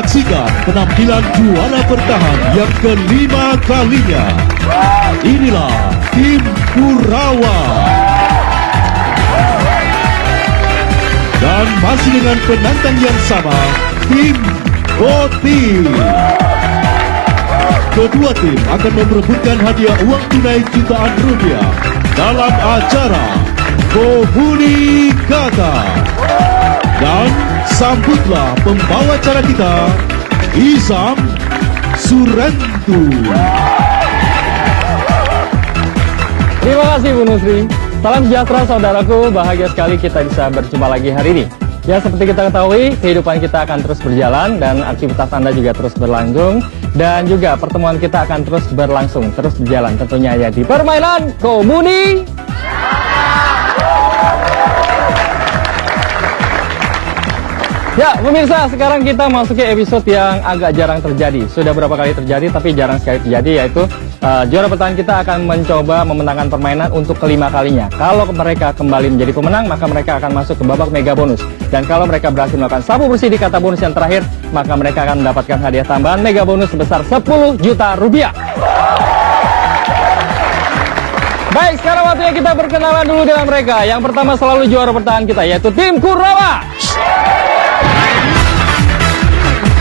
Saksikan penampilan juara bertahan yang kelima kalinya. Inilah tim Kurawa. Dan masih dengan penantang yang sama, tim Gotik. Kedua tim akan memperebutkan hadiah uang tunai jutaan rupiah dalam acara Komunikata. Dan sambutlah pembawa acara kita, Izam Surentu. Terima kasih Bu Nusri. Salam sejahtera saudaraku, bahagia sekali kita bisa berjumpa lagi hari ini. Ya, seperti kita ketahui, kehidupan kita akan terus berjalan dan aktivitas Anda juga terus berlangsung. Dan juga pertemuan kita akan terus berlangsung, terus berjalan tentunya ya di permainan Komuni. Ya, pemirsa, sekarang kita masuki episode yang agak jarang terjadi. Sudah berapa kali terjadi, tapi jarang sekali terjadi, yaitu juara bertahan kita akan mencoba memenangkan permainan untuk kelima kalinya. Kalau mereka kembali menjadi pemenang, maka mereka akan masuk ke babak mega bonus. Dan kalau mereka berhasil melakukan sapu bersih di kata bonus yang terakhir, maka mereka akan mendapatkan hadiah tambahan mega bonus sebesar 10 juta rupiah. Baik, sekarang waktunya kita berkenalan dulu dengan mereka. Yang pertama selalu juara bertahan kita, yaitu tim Kurawa.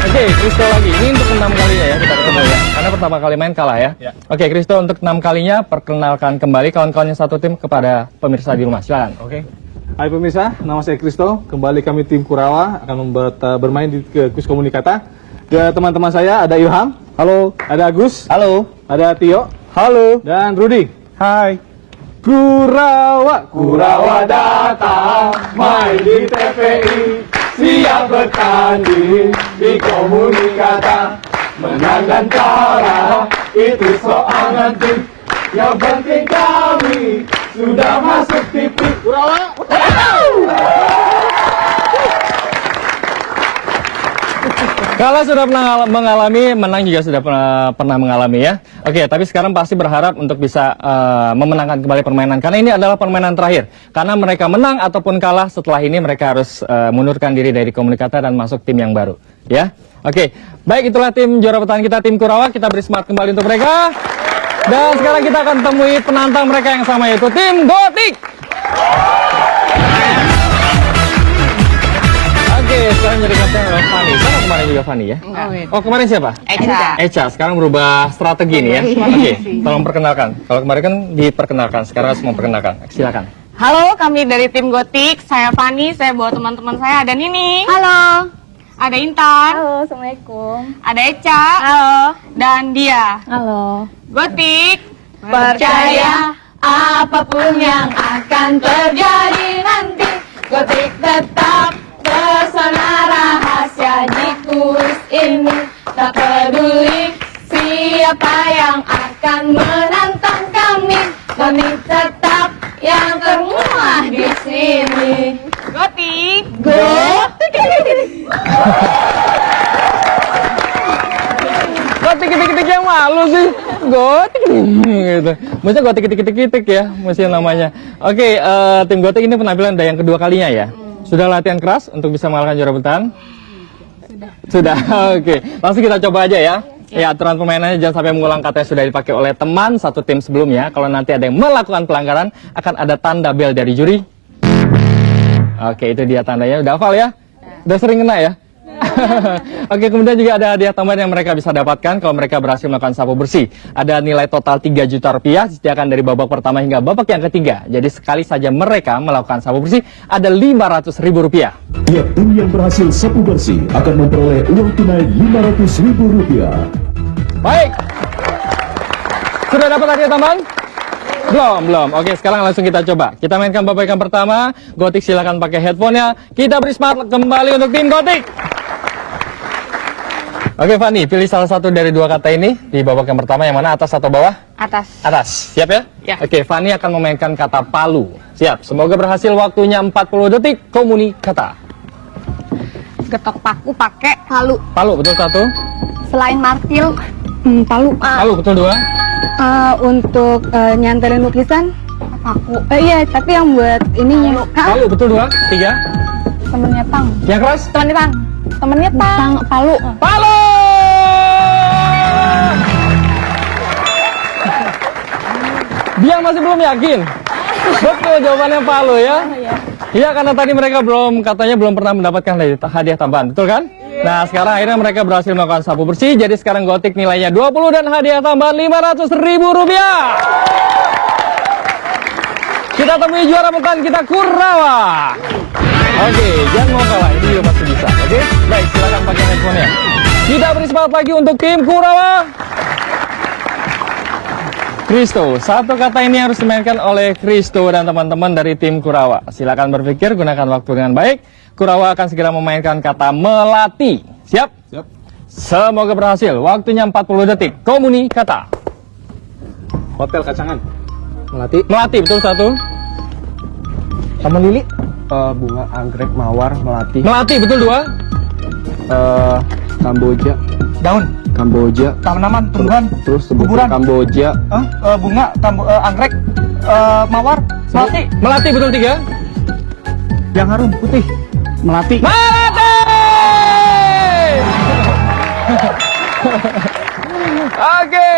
Oke, Kristo lagi. Ini untuk 6 kalinya ya kita ketemu ya. Karena pertama kali main kalah ya. Oke, Kristo untuk 6 kalinya perkenalkan kembali kawan-kawannya satu tim kepada pemirsa di rumah. Silakan. Oke. Hai pemirsa, nama saya Kristo. Kembali kami tim Kurawa akan bermain di kuis Komunikata. Dan teman-teman saya ada Ilham. Halo. Ada Agus. Halo. Ada Tio. Halo. Dan Rudi. Hai. Kurawa, Kurawa datang main di TPI, siap bertanding di Komunikata. Menang dan kalah itu soal nanti, yang penting kami sudah masuk TV. Kurawa. Kalau sudah pernah mengalami, menang juga sudah pernah mengalami ya. Oke, tapi sekarang pasti berharap untuk bisa memenangkan kembali permainan. Karena ini adalah permainan terakhir. Karena mereka menang ataupun kalah, setelah ini mereka harus mundurkan diri dari Komunikata dan masuk tim yang baru. Ya, oke. Baik, itulah tim juara bertahan kita, tim Kurawa. Kita beri semangat kembali untuk mereka. Dan sekarang kita akan temui penantang mereka yang sama, yaitu tim Gotik. Oke, sekarang jadi kapten oleh Fani. Sama kemarin juga Fani ya? Oh, kemarin siapa? Echa. Sekarang berubah strategi nih ya. Oke, tolong perkenalkan. Kalau kemarin kan diperkenalkan, sekarang harus memperkenalkan. Silakan. Halo, kami dari tim Gotik. Saya Fani, saya bawa teman-teman saya. Ada Nini. Halo. Ada Intan. Halo, Assalamualaikum. Ada Echa. Halo. Dan dia. Halo. Gotik. Percaya apapun yang akan terjadi nanti, Gotik tetap pesona rahasia di kuis ini. Tak peduli siapa yang akan menantang kami, kami tetap yang termuah di sini. Gotik. Gotik. Gotik kitik-kitik yang malu sih. Gotik gitu. Maksudnya gotik kitik-kitik ya, mesti namanya. Oke, tim Gotik ini penampilan yang kedua kalinya ya. Sudah latihan keras untuk bisa mengalahkan juara bertahan? Sudah. Oke. Langsung kita coba aja ya. Ya, aturan permainannya jangan sampai mengulang kata yang sudah dipakai oleh teman satu tim sebelumnya. Kalau nanti ada yang melakukan pelanggaran, akan ada tanda bel dari juri. Oke, itu dia tandanya. Udah hafal ya? Udah sering kena ya? Oke, kemudian juga ada hadiah tambahan yang mereka bisa dapatkan kalau mereka berhasil melakukan sapu bersih. Ada nilai total 3 juta rupiah disediakan dari babak pertama hingga babak yang ketiga. Jadi sekali saja mereka melakukan sapu bersih, ada 500.000 rupiah. Tiap tim yang berhasil sapu bersih akan memperoleh uang tunai 500.000 rupiah. Baik. Sudah dapat hadiah tambahan? Belum. Oke, sekarang langsung kita coba. Kita mainkan babak yang pertama. Gotik silakan pakai headphone-nya. Kita beri semangat kembali untuk tim Gotik. Oke, Fani, pilih salah satu dari dua kata ini di babak yang pertama. Yang mana, atas atau bawah? Atas. Atas. Siap ya? Ya. Oke, Fani akan memainkan kata palu. Siap. Semoga berhasil, waktunya 40 detik. Komunikata. Getok paku pakai palu. Palu, betul satu. Selain martil, palu. Palu, betul dua. Untuk nyantelin lukisan, paku. Iya, tapi yang buat ininya. Palu, betul dua. Tiga. Temennya tang. Yang keras? Temennya tang. Temennya Palu. Palu. Dia masih belum yakin. Betul jawabannya Palu ya. Iya, karena tadi mereka katanya belum pernah mendapatkan hadiah tambahan, betul kan? Nah, sekarang akhirnya mereka berhasil melakukan sapu bersih. Jadi sekarang Gotik nilainya 20 dan hadiah tambahan Rp500.000. Kita temui juara bertahan kita, Kurawa. Oke, jangan mau kalah, ini juga pasti bisa. Oke, baik, silakan pakai handphonenya. Kita beri semangat lagi untuk tim Kurawa. Kristo, satu kata ini harus dimainkan oleh Kristo dan teman-teman dari tim Kurawa. Silakan berpikir, gunakan waktu dengan baik. Kurawa akan segera memainkan kata melati. Siap? Siap. Semoga berhasil. Waktunya 40 detik. Komuni kata. Hotel Kacangan. Melati. Melati, betul satu. Taman Lili. Bunga, anggrek, mawar, melati. Melati, betul dua. Kamboja. Daun, Kamboja. tanaman, tumbuhan, Terus sebutin kuburan, Kamboja. bunga, anggrek, mawar, melati, Melati, betul tiga. yang harum, putih, Melati. Melati! Oke.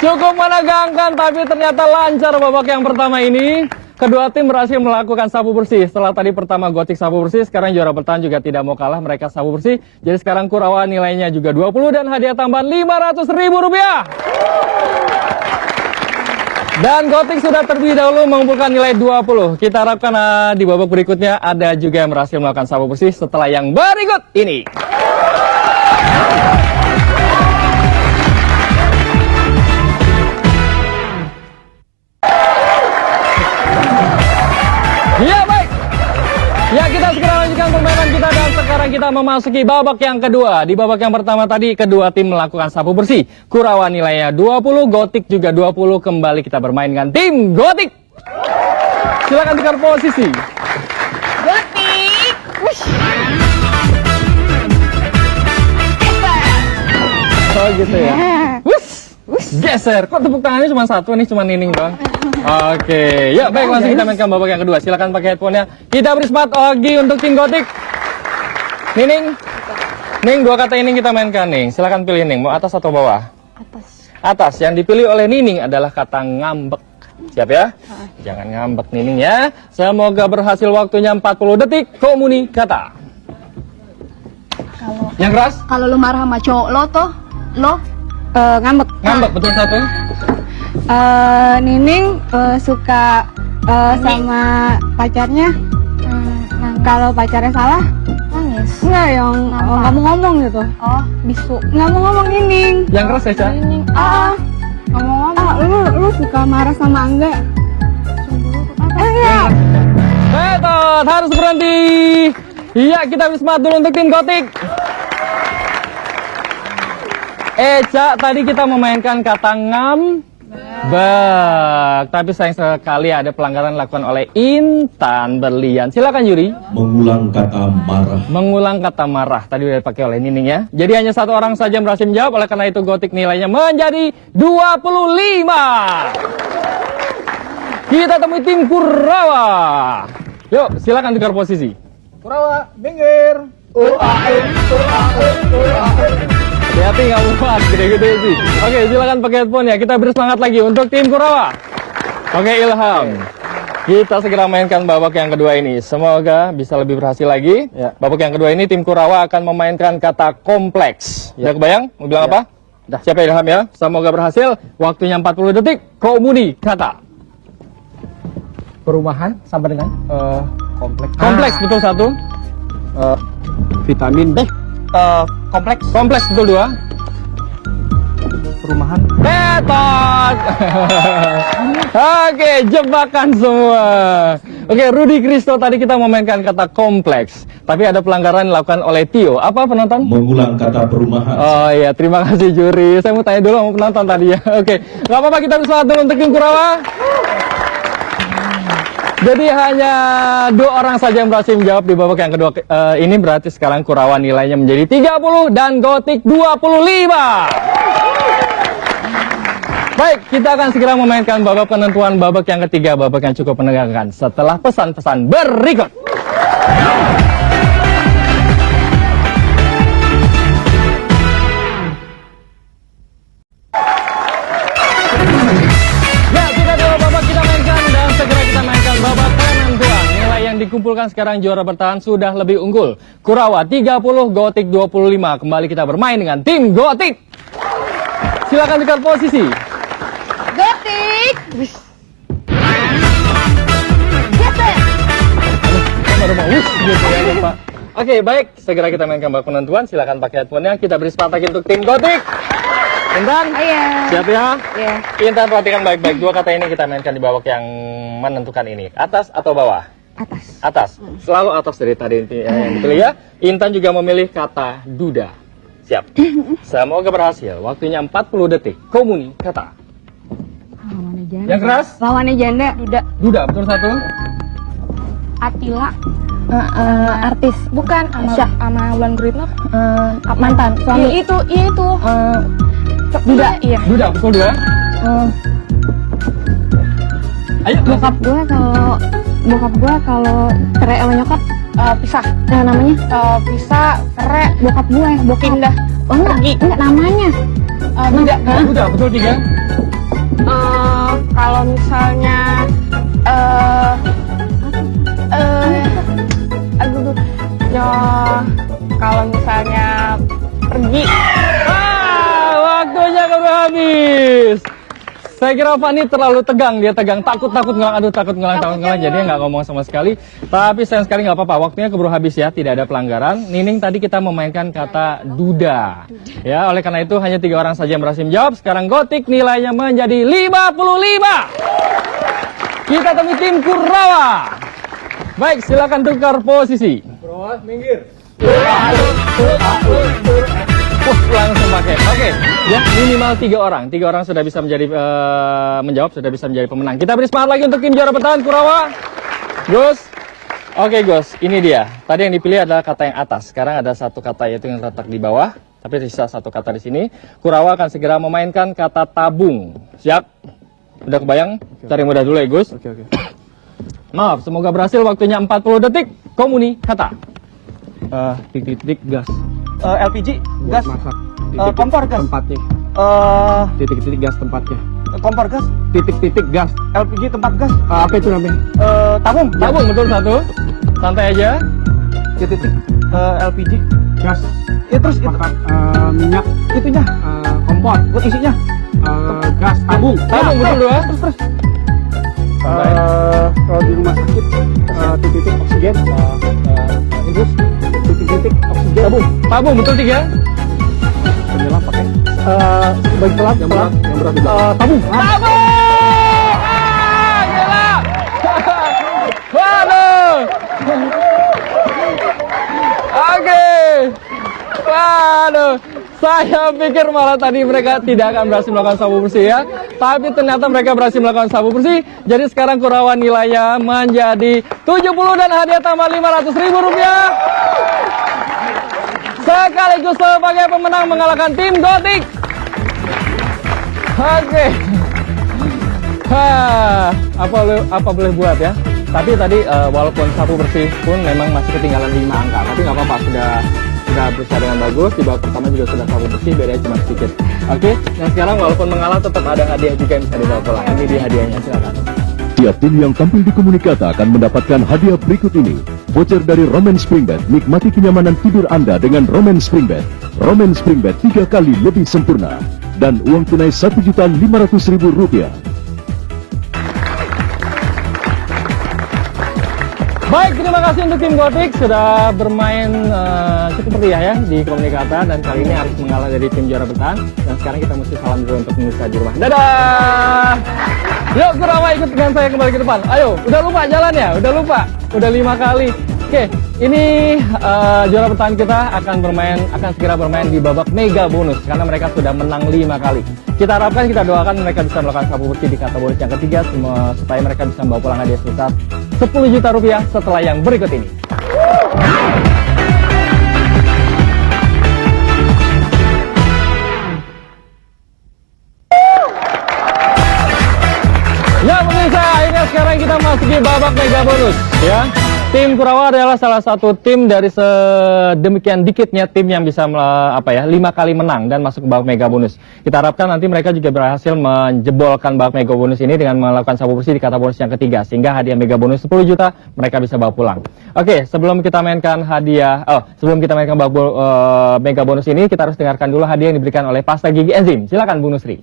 Cukup menegangkan, tapi ternyata lancar babak yang pertama ini. Kedua tim berhasil melakukan sapu bersih. Setelah tadi pertama Gotik sapu bersih, sekarang juara bertahan juga tidak mau kalah. Mereka sapu bersih. Jadi sekarang Kurawa nilainya juga 20 dan hadiah tambahan Rp500.000. Dan Gotik sudah terlebih dahulu mengumpulkan nilai 20. Kita harapkan di babak berikutnya ada juga yang berhasil melakukan sapu bersih setelah yang berikut ini. Ya, baik. Ya, kita segera lanjutkan permainan kita dan sekarang kita memasuki babak yang kedua. Di babak yang pertama tadi kedua tim melakukan sapu bersih. Kurawa nilainya 20, Gotik juga 20. Kembali kita bermain dengan tim Gotik. Silakan tukar posisi. Gotik. Oh gitu ya. Wush, geser. Kok tepuk tangannya cuma satu nih, cuma Nining doang. Oke, ya baik, langsung kita mainkan babak yang kedua. Silakan pakai headphone-nya. Kita beri semangat Ogi untuk tim Gotik. Nining, dua kata ini kita mainkan nih. Silakan pilih Ning, mau atas atau bawah? Atas. Atas. Yang dipilih oleh Nining adalah kata ngambek. Siap ya? Jangan ngambek Nining ya. Semoga berhasil, waktunya 40 detik. Komuni kata. Yang keras? Kalau lu marah sama cowok lo ngambek. Ngambek, betul satu. Nining suka sama pacarnya. Kalau pacarnya salah, Nangis. enggak yang ngomong-ngomong gitu. Oh, bisu. Ngomong-ngomong Nining. Yang keras ya, Ca? Ngomong-ngomong. Lu suka marah sama Angga. Iya. Betul, harus berhenti. Iya, kita beri semangat dulu untuk tim Gotik. Eca, tadi kita memainkan kata ngambek, tapi sayang sekali ada pelanggaran dilakukan oleh Intan Berlian. Silakan Yuri. Mengulang kata marah. Mengulang kata marah, tadi udah dipakai oleh Nining ya. Jadi hanya satu orang saja yang berhasil menjawab, oleh karena itu Gotik nilainya menjadi 25. Kita temui tim Kurawa. Yuk, silakan tukar posisi. Kurawa, minggir. Hati-hati nggak muat, gede-gede sih. Oke, silakan pakai headphone ya. Kita beri semangat lagi untuk tim Kurawa. Oke, Ilham. Kita segera mainkan babak yang kedua ini. Semoga bisa lebih berhasil lagi. Ya. Babak yang kedua ini tim Kurawa akan memainkan kata kompleks. Ya. Udah kebayang? Mau bilang apa? Udah. Siapa Ilham ya? Semoga berhasil. Waktunya 40 detik. Komuni kata. Perumahan sama dengan kompleks. Kompleks, betul satu. Vitamin. kompleks, Kompleks, betul dua. perumahan, Betot. Oke, jebakan semua. Oke, Rudi Kristo tadi kita memainkan kata kompleks, tapi ada pelanggaran dilakukan oleh Tio. Apa penonton? Mengulang kata perumahan. Oh iya, terima kasih juri. Saya mau tanya dulu sama penonton tadi ya. Oke, nggak apa-apa, kita bersama dulu untuk tim Kurawa. Jadi hanya 2 orang saja yang berhasil menjawab di babak yang kedua. Ini berarti sekarang Kurawa nilainya menjadi 30 dan Gotik 25. Baik, kita akan segera memainkan babak penentuan babak yang ketiga, babak yang cukup menegangkan setelah pesan-pesan berikut. dikumpulkan sekarang juara bertahan sudah lebih unggul. Kurawa 30, Gotik 25. Kembali kita bermain dengan tim Gotik. Silakan tukar posisi. Gotik. Baru mau gitu ya Pak. Oke, baik. Segera kita mainkan babak penentuan. Silakan pakai headphone-nya. Kita beri sepatak untuk tim Gotik. Intan, siap ya? Iya. Intan perhatikan baik-baik. Dua kata ini kita mainkan di babak yang menentukan ini. Atas atau bawah? Atas. Atas. Selalu atas dari tadi yang dipilih ya. Intan juga memilih kata duda. Siap. Semoga berhasil. Waktunya 40 detik. Komuni kata. Lawannya janda. Yang keras? Lawannya janda. Duda. Duda, betul satu. Atila. Artis. Bukan, sama Wulan Guritno. Mantan. Suami. Iya itu. Duda. Iya. Duda, betul dua. Ayo, Bokap gue kalau cerai sama nyokap Pisah. namanya Pisah, cerai, bokap gue pindah. Oh enggak namanya. Duda. Duda, betul tiga. Kalau misalnya aduh, ya kalau misalnya pergi. Waktunya udah habis. Saya kira Fani terlalu tegang, dia tegang, takut ngelang, takut ngelang, jadi dia nggak ngomong sama sekali. Tapi sayang sekali nggak apa-apa, waktunya keburu habis ya, tidak ada pelanggaran. Nining tadi kita memainkan kata duda. Ya, oleh karena itu hanya 3 orang saja yang berhasil menjawab. Sekarang Gotik nilainya menjadi 55. Kita temui tim Kurawa. Baik, silakan tukar posisi. Kurawa, minggir. Langsung pakai. Oke, ya minimal 3 orang. 3 orang sudah bisa menjadi menjawab, sudah bisa menjadi pemenang. Kita beri semangat lagi untuk tim juara bertahan Kurawa. Gus. Oke, Gus. Ini dia. Tadi yang dipilih adalah kata yang atas. Sekarang ada satu kata yaitu yang terletak di bawah, tapi sisa satu kata di sini. Kurawa akan segera memainkan kata tabung. Siap? Udah kebayang? Cari mudah dulu ya, Gus. Oke. Maaf, semoga berhasil. Waktunya 40 detik. Komuni kata. Titik-titik gas. LPG, gas, Buat masak. kompor gas, Tempatnya. Titik-titik gas tempatnya. kompor gas, Titik-titik gas. LPG tempat gas, Apa itu namanya? tabung, Tabung, betul satu. Santai aja. Titik-titik LPG, gas. ya terus itu, Makan minyak. itunya, Kompor. buat isinya, Gas. Tabung. Tabung, betul dua. terus, Kalau di rumah sakit titik-titik oksigen. Infus. Titik-titik oksigen. Tabung, betul 3. Penyelam pakai. Bagi pelat. Yang berat di belakang. Tabung. Tabung! Gila! Waduh! Oke. Waduh. Saya pikir malah tadi mereka tidak akan berhasil melakukan sabu bersih ya. Tapi ternyata mereka berhasil melakukan sabu bersih. Jadi sekarang Kurawa nilainya menjadi 70 dan hadiah tambah 500.000 rupiah. Sekaligus sebagai pemenang mengalahkan tim Gotik. Oke. Apa boleh buat ya. Tapi tadi walaupun sabu bersih pun memang masih ketinggalan 5 angka. Tapi nggak apa-apa, sudah berusaha dengan bagus. Di babak pertama juga sudah sabu bersih, bedanya cuma sedikit. Oke, dan sekarang walaupun mengalah tetap ada hadiah juga yang bisa dibawa pulang. Ini dia hadiahnya, silakan. Tiap tim yang tampil di Komunikata akan mendapatkan hadiah berikut ini. Voucher dari Roman Springbed. Nikmati kenyamanan tidur Anda dengan Roman Springbed. Roman Springbed 3 kali lebih sempurna. Dan uang tunai Rp1.500.000. Baik, terima kasih untuk tim Gotik sudah bermain cukup meriah ya di Komunikata, dan kali ini harus mengalah dari tim juara bertahan. Dan sekarang kita mesti salam dulu untuk pemirsa di rumah. Dadah! Yuk Kurawa, ikut dengan saya kembali ke depan. Ayo, udah lupa jalan ya? Udah lupa? Udah 5 kali. Oke, ini juara bertahan kita akan segera bermain di babak mega bonus karena mereka sudah menang 5 kali. Kita harapkan, kita doakan mereka bisa melakukan sabu bersih di kata bonus yang ketiga supaya mereka bisa membawa pulang hadiah sebesar 10 juta rupiah setelah yang berikut ini. Ya pemirsa, akhirnya sekarang kita masuk di babak mega bonus ya. Tim Kurawa adalah salah satu tim dari sedemikian dikitnya tim yang bisa 5 kali menang dan masuk ke babak mega bonus. Kita harapkan nanti mereka juga berhasil menjebolkan babak mega bonus ini dengan melakukan sabu bersih di kata bonus yang ketiga, sehingga hadiah mega bonus 10 juta mereka bisa bawa pulang. Oke, sebelum kita mainkan babak mega bonus ini, kita harus dengarkan dulu hadiah yang diberikan oleh pasta gigi enzim. Silakan Bung Nusri.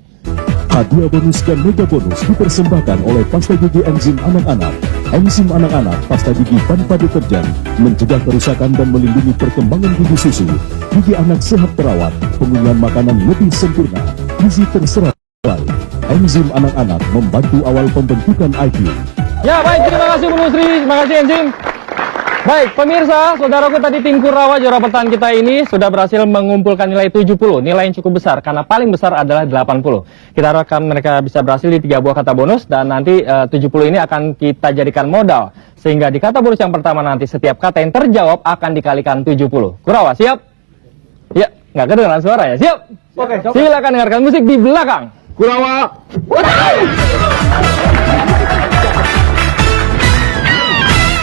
Hadiah bonus dan mega bonus dipersembahkan oleh pasta gigi enzim anak-anak. Enzim anak-anak pasta gigi tanpa deterjen mencegah kerusakan dan melindungi perkembangan gigi susu. Gigi anak sehat terawat, pemilihan makanan lebih sempurna, gizi terserap baik. Enzim anak-anak membantu awal pembentukan IQ. Ya baik, terima kasih Bung Nusri, terima kasih enzim. Baik, pemirsa, saudaraku, tadi tim Kurawa juara bertahan kita ini sudah berhasil mengumpulkan nilai 70, nilai yang cukup besar karena paling besar adalah 80. Kita harapkan mereka bisa berhasil di 3 buah kata bonus dan nanti 70 ini akan kita jadikan modal sehingga di kata bonus yang pertama nanti setiap kata yang terjawab akan dikalikan 70. Kurawa siap? Ya, nggak kedengaran suara ya? Siap? Oke, silakan dengarkan musik di belakang. Kurawa.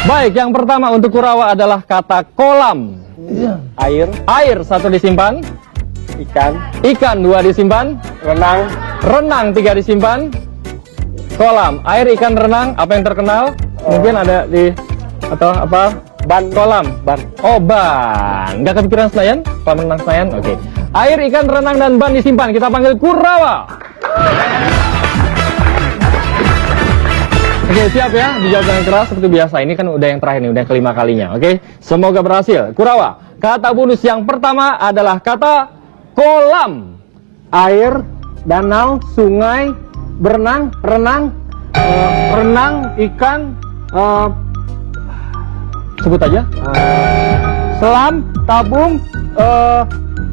Baik, yang pertama untuk Kurawa adalah kata kolam. Air, Air 1 disimpan, ikan, ikan 2 disimpan, renang, renang 3 disimpan, kolam. Air, ikan, renang, apa yang terkenal? Mungkin ada di atau apa? ban, Kolam. ban, Oh, ban. Nggak kepikiran Senayan? Kolam renang Senayan? Oke. Air, ikan, renang, dan ban disimpan. Kita panggil Kurawa. Oke, siap ya? Dijawab dengan keras seperti biasa. Ini kan udah yang terakhir nih, udah yang kelima kalinya. Oke, semoga berhasil. Kurawa, kata bonus yang pertama adalah kata kolam. air, danau, sungai, berenang, renang, renang, ikan, Sebut aja. selam, tabung,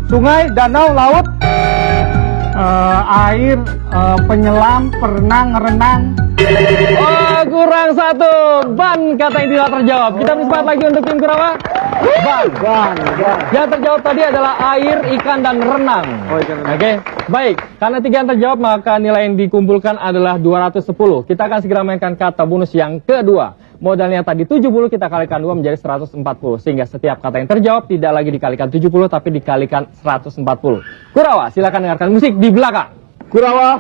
sungai, danau, laut, air, penyelam, perenang, renang. Oh, kurang 1. Ban kata yang tidak terjawab. Kita beri semangat lagi untuk tim Kurawa. Ban. Yang terjawab tadi adalah air, ikan, dan renang. Oke, baik. Karena 3 yang terjawab, maka nilai yang dikumpulkan adalah 210. Kita akan segera mainkan kata bonus yang kedua. Modalnya tadi 70, kita kalikan 2 menjadi 140. Sehingga setiap kata yang terjawab tidak lagi dikalikan 70, tapi dikalikan 140. Kurawa, silakan dengarkan musik di belakang. Kurawa.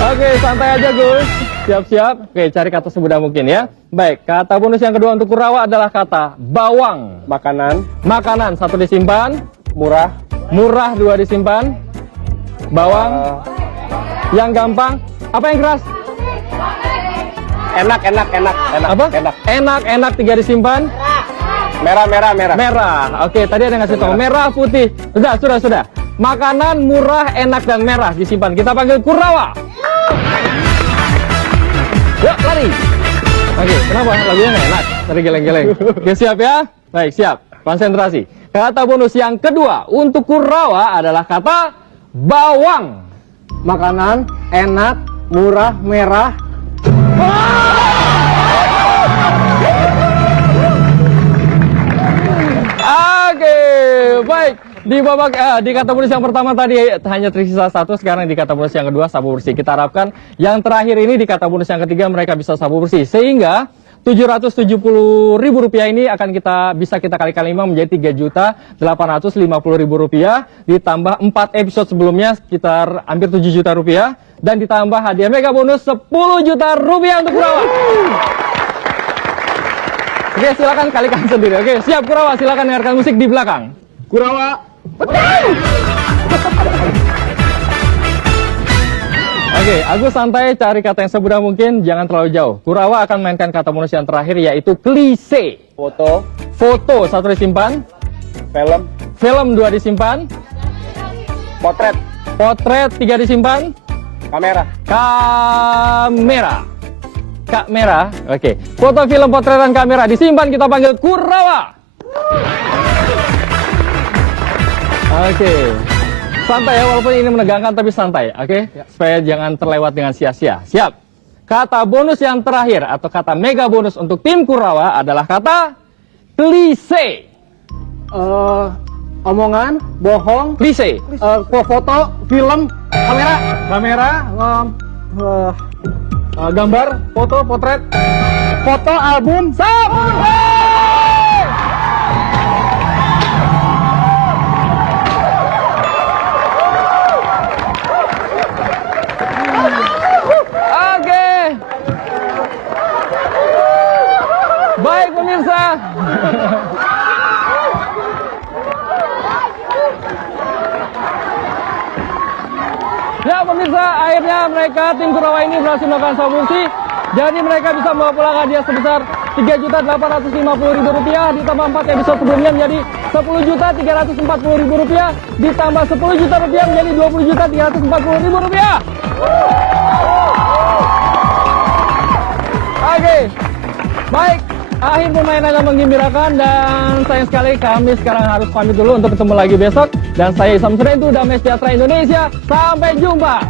Oke, santai aja Gus. Siap-siap. Oke, cari kata semudah mungkin ya. Baik, kata bonus yang kedua untuk Kurawa adalah kata bawang. Makanan, Makanan 1 disimpan, murah, murah 2 disimpan, bawang. Yang gampang, apa yang keras? enak, Apa? enak, Enak 3 disimpan, merah, merah. Oke, tadi ada ngasih tahu merah, putih. Sudah. Makanan murah, enak, dan merah disimpan. Kita panggil Kurawa. Yuk, lari. Oke, kenapa? Lagunya nggak enak? Tadi geleng-geleng. Oke, siap ya? Baik, siap. Konsentrasi. Kata bonus yang kedua untuk Kurawa adalah kata bawang. makanan, enak, murah, merah. Oke, baik. Di kata bonus yang pertama tadi hanya tersisa 1, sekarang di kata bonus yang kedua sabu bersih. Kita harapkan yang terakhir ini di kata bonus yang ketiga mereka bisa sabu bersih sehingga Rp770.000 ini akan bisa kita kalikan 5 menjadi Rp3.850.000 ditambah 4 episode sebelumnya sekitar hampir Rp7 juta dan ditambah hadiah mega bonus Rp10 juta untuk Kurawa. Oke, silakan kalikan sendiri. Oke, siap Kurawa, silakan dengarkan musik di belakang. Kurawa. Oke, Agus santai cari kata yang semudah mungkin, jangan terlalu jauh. Kurawa akan mainkan kata bonus yang terakhir yaitu klise. Foto, Foto 1 disimpan, film, film 2 disimpan, potret, potret 3 disimpan, kamera, kamera. Oke, foto, film, potret, dan kamera disimpan. Kita panggil Kurawa. Oke, santai ya, walaupun ini menegangkan tapi santai, oke? Supaya jangan terlewat dengan sia-sia. Siap. Kata bonus yang terakhir atau kata mega bonus untuk tim Kurawa adalah kata klise. omongan, bohong, Klise. foto, film, kamera, gambar, foto, potret. Foto album. Stop! Oke. Baik pemirsa. Ya pemirsa, akhirnya mereka tim Kurawa ini berhasil melakukan substitusi. Jadi mereka bisa membawa pulang hadiah sebesar Rp3.850.000 ditambah 4 episode sebelumnya menjadi Rp10.340.000 ditambah Rp10 juta menjadi Rp20.340.000. Oke, baik. Akhir permainannya menggembirakan dan sayang sekali kami sekarang harus pamit dulu untuk ketemu lagi besok. Dan saya Isam Surentu, Damai Sejahtera Indonesia. Sampai jumpa.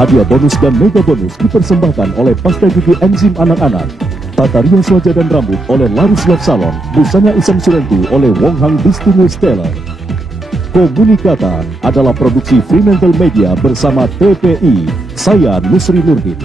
Hadiah bonus dan mega bonus dipersembahkan oleh pasta gigi enzim anak-anak. Tata rias wajah dan rambut oleh Laris Love Salon. Busana Isam Surentu oleh Wong Hang Distinguished Tailor. Komunikata adalah produksi Fremantle Media bersama TPI. Saya Nusri Nurdin.